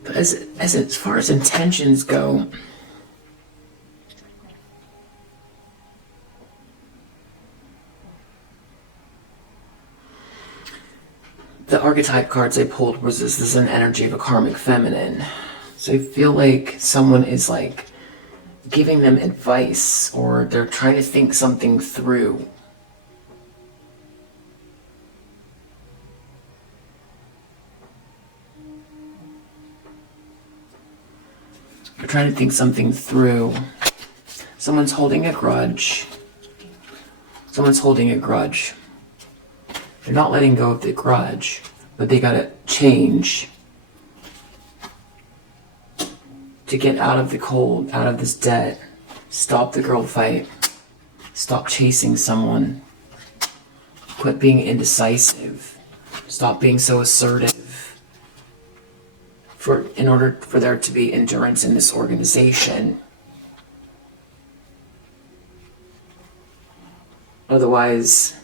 But as far as intentions go, the archetype cards I pulled was this is an energy of a karmic feminine. So I feel like someone is like giving them advice, or they're trying to think something through. They're trying to think something through. Someone's holding a grudge. Someone's holding a grudge. They're not letting go of the grudge, but they gotta change to get out of the cold, out of this debt. Stop the girl fight. Stop chasing someone. Quit being indecisive. Stop being so assertive. In order for there to be endurance in this organization. Otherwise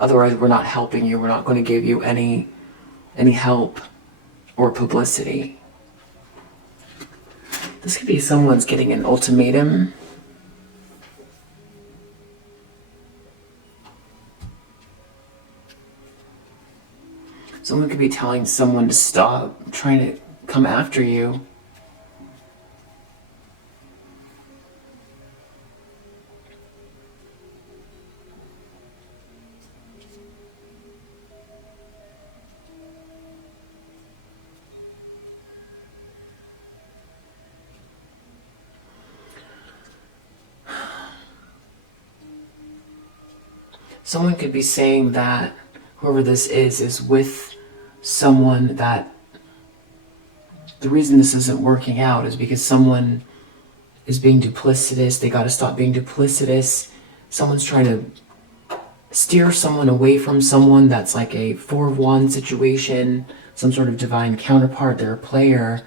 we're not helping you. We're not going to give you any help or publicity. This could be someone's getting an ultimatum. Someone could be telling someone to stop trying to come after you. Someone could be saying that whoever this is with someone that the reason this isn't working out is because someone is being duplicitous. They got to stop being duplicitous. Someone's trying to steer someone away from someone that's like a 4 of Wands situation, some sort of divine counterpart. They're a player.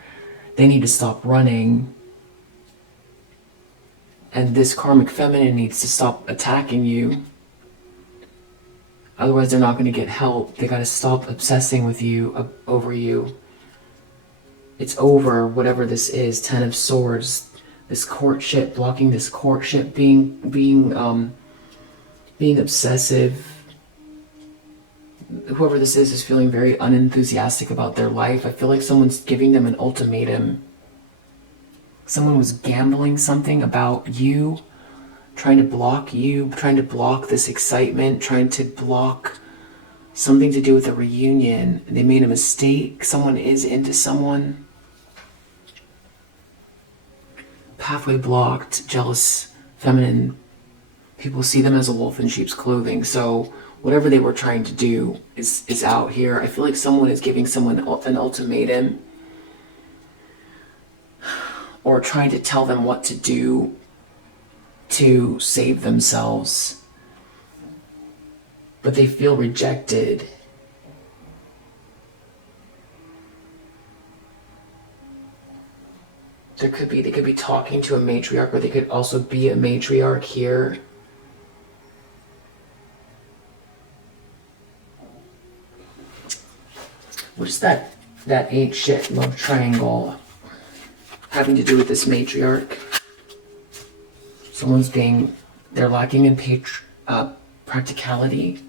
They need to stop running. And this karmic feminine needs to stop attacking you. Otherwise, they're not going to get help. They got to stop obsessing with you, over you. It's over, whatever this is. 10 of Swords. This courtship, blocking this courtship, being obsessive. Whoever this is feeling very unenthusiastic about their life. I feel like someone's giving them an ultimatum. Someone was gambling something about you. Trying to block you, trying to block this excitement, trying to block something to do with a reunion. They made a mistake. Someone is into someone. Pathway blocked, jealous, feminine. People see them as a wolf in sheep's clothing. So whatever they were trying to do is out here. I feel like someone is giving someone an ultimatum or trying to tell them what to do to save themselves, but they feel rejected. They could be talking to a matriarch, or they could also be a matriarch here. What is that ain't shit love triangle having to do with this matriarch? They're lacking in practicality.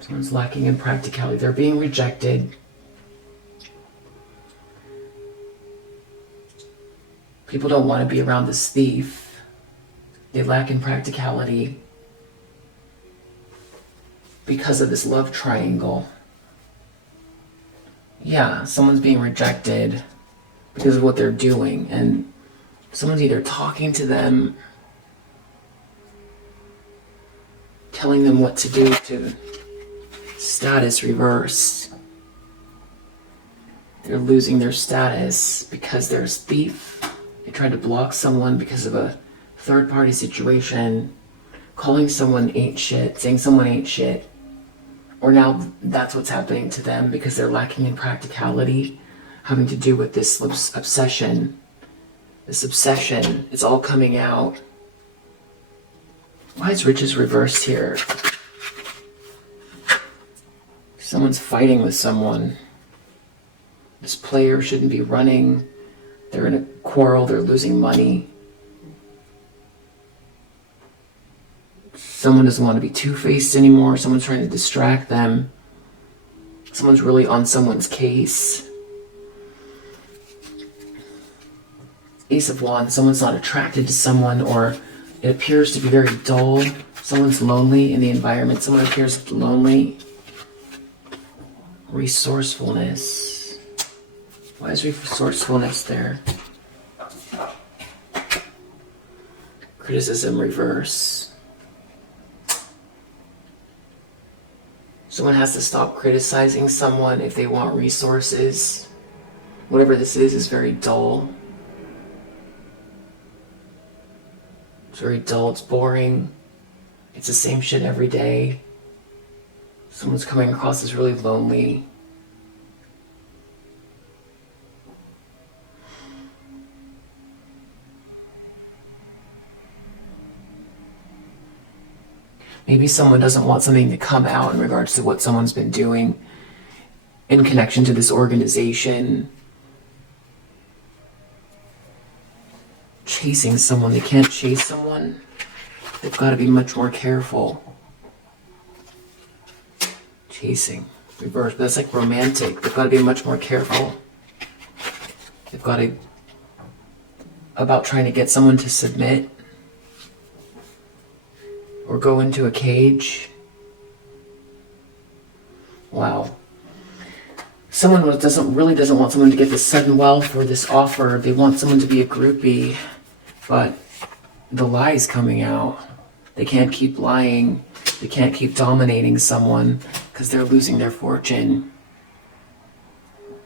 Someone's lacking in practicality. They're being rejected. People don't want to be around this thief. They lack in practicality because of this love triangle. Yeah, someone's being rejected because of what they're doing, and someone's either talking to them, telling them what to do to status reversed. They're losing their status because there's thief. They tried to block someone because of a third-party situation, calling someone ain't shit, saying someone ain't shit. Or now that's what's happening to them because they're lacking in practicality, having to do with this obsession. This obsession is all coming out. Why is riches reversed here? Someone's fighting with someone. This player shouldn't be running. They're in a quarrel. They're losing money. Someone doesn't want to be two-faced anymore. Someone's trying to distract them. Someone's really on someone's case. Ace of Wands. Someone's not attracted to someone, or it appears to be very dull. Someone's lonely in the environment. Someone appears lonely. Resourcefulness. Why is resourcefulness there? Criticism reverse. Someone has to stop criticizing someone if they want resources. Whatever this is very dull. It's very dull, it's boring. It's the same shit every day. Someone's coming across as really lonely. Maybe someone doesn't want something to come out in regards to what someone's been doing in connection to this organization. Chasing someone. They can't chase someone. They've got to be much more careful. Chasing. Reverse. But that's like romantic. They've got to be much more careful. They've got to... about trying to get someone to submit. Or go into a cage. Wow. Someone really doesn't want someone to get this sudden wealth or this offer. They want someone to be a groupie. But the lie's coming out. They can't keep lying. They can't keep dominating someone because they're losing their fortune.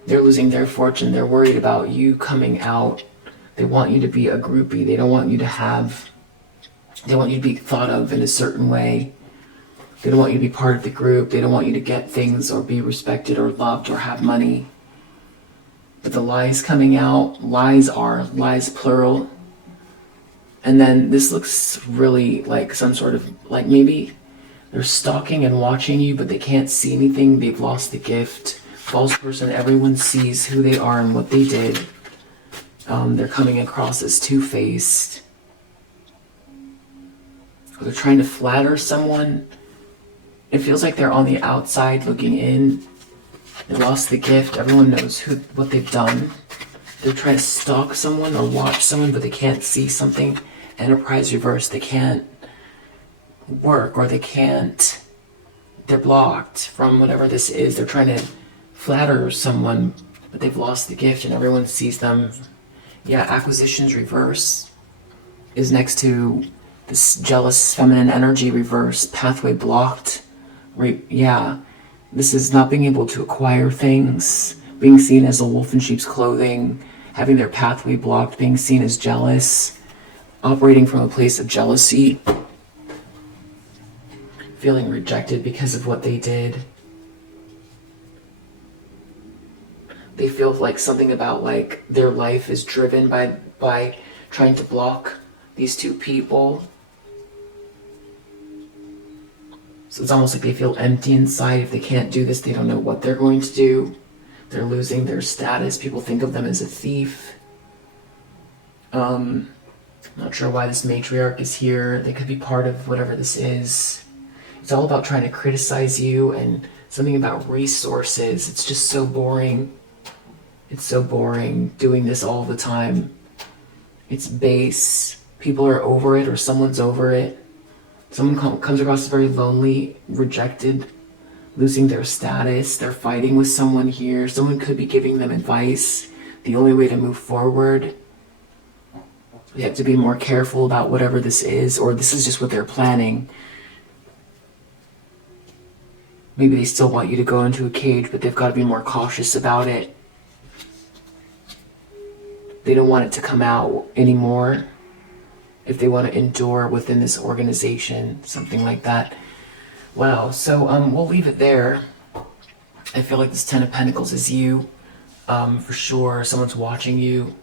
They're losing their fortune. They're worried about you coming out. They want you to be a groupie. They don't want you to have, they want you to be thought of in a certain way. They don't want you to be part of the group. They don't want you to get things or be respected or loved or have money. But the lies coming out, lies plural. And then this looks really like some sort of, like maybe they're stalking and watching you, but they can't see anything. They've lost the gift. False person, everyone sees who they are and what they did. They're coming across as two-faced. Or they're trying to flatter someone. It feels like they're on the outside looking in. They lost the gift. Everyone knows what they've done. They're trying to stalk someone or watch someone, but they can't see something. Enterprise reverse. They can't work, or they're blocked from whatever this is. They're trying to flatter someone, but they've lost the gift and everyone sees them. Yeah, acquisitions reverse is next to this jealous feminine energy reverse. Pathway blocked. Yeah, this is not being able to acquire things, being seen as a wolf in sheep's clothing, having their pathway blocked, being seen as jealous, operating from a place of jealousy, feeling rejected because of what they did. They feel like something about like their life is driven by trying to block these two people. So it's almost like they feel empty inside. If they can't do this, they don't know what they're going to do. They're losing their status. People think of them as a thief. Not sure why this matriarch is here. They could be part of whatever this is. It's all about trying to criticize you and something about resources. It's just so boring. It's so boring doing this all the time. It's base. People are over it, or someone's over it. Someone comes across as very lonely, rejected, losing their status. They're fighting with someone here. Someone could be giving them advice. The only way to move forward. We have to be more careful about whatever this is, or this is just what they're planning. Maybe they still want you to go into a cage, but they've got to be more cautious about it. They don't want it to come out anymore. If they want to endure within this organization, something like that. Wow, so we'll leave it there. I feel like this Ten of Pentacles is you, for sure. Someone's watching you.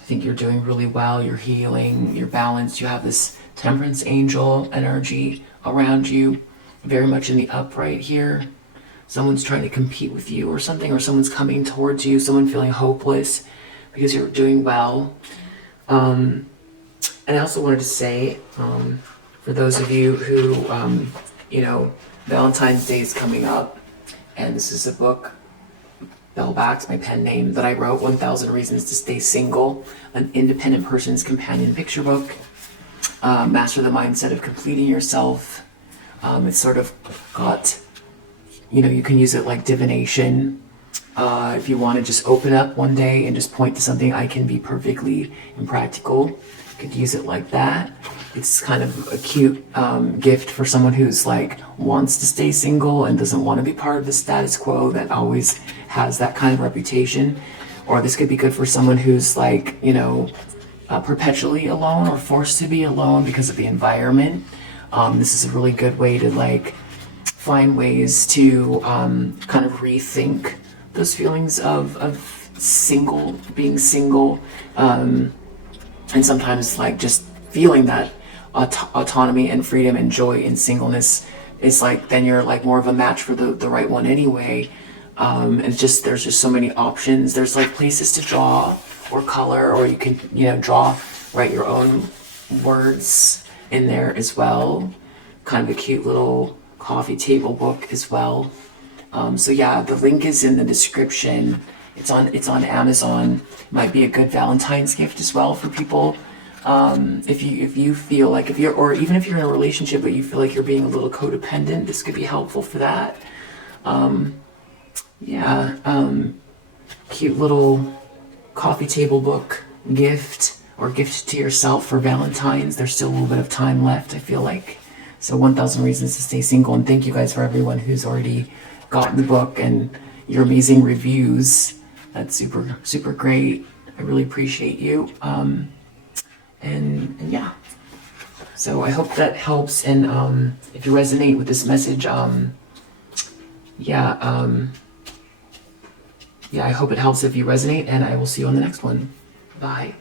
I think you're doing really well. You're healing, you're balanced. You have this Temperance angel energy around you, very much in the upright here. Someone's trying to compete with you or something, or someone's coming towards you, someone feeling hopeless because you're doing well. And I also wanted to say, for those of you who, Valentine's Day is coming up, and this is a book, Bellback's my pen name, that I wrote, 1000 Reasons to Stay Single, an independent person's companion picture book. Master the mindset of completing yourself. It's sort of got, you can use it like divination. If you want to just open up one day and just point to something, I can be perfectly impractical. You could use it like that. It's kind of a cute gift for someone who's like wants to stay single and doesn't want to be part of the status quo that always has that kind of reputation. Or this could be good for someone who's like, perpetually alone or forced to be alone because of the environment. This is a really good way to like find ways to kind of rethink those feelings of being single, and sometimes like just feeling that autonomy and freedom and joy in singleness is like, then you're like more of a match for the right one anyway. And it's just, there's just so many options. There's like places to draw or color, or you can, write your own words in there as well. Kind of a cute little coffee table book as well. So yeah, the link is in the description. It's on Amazon. Might be a good Valentine's gift as well for people. If you feel like or even if you're in a relationship but you feel like you're being a little codependent, this could be helpful for that. Cute little coffee table book gift, or gift to yourself for Valentine's. There's still a little bit of time left, I feel like. So 1000 Reasons to Stay Single. And thank you guys for everyone who's already gotten the book and your amazing reviews. That's super, super great. I really appreciate you. And yeah. So I hope that helps. And if you resonate with this message, yeah, I hope it helps if you resonate. And I will see you on the next one. Bye.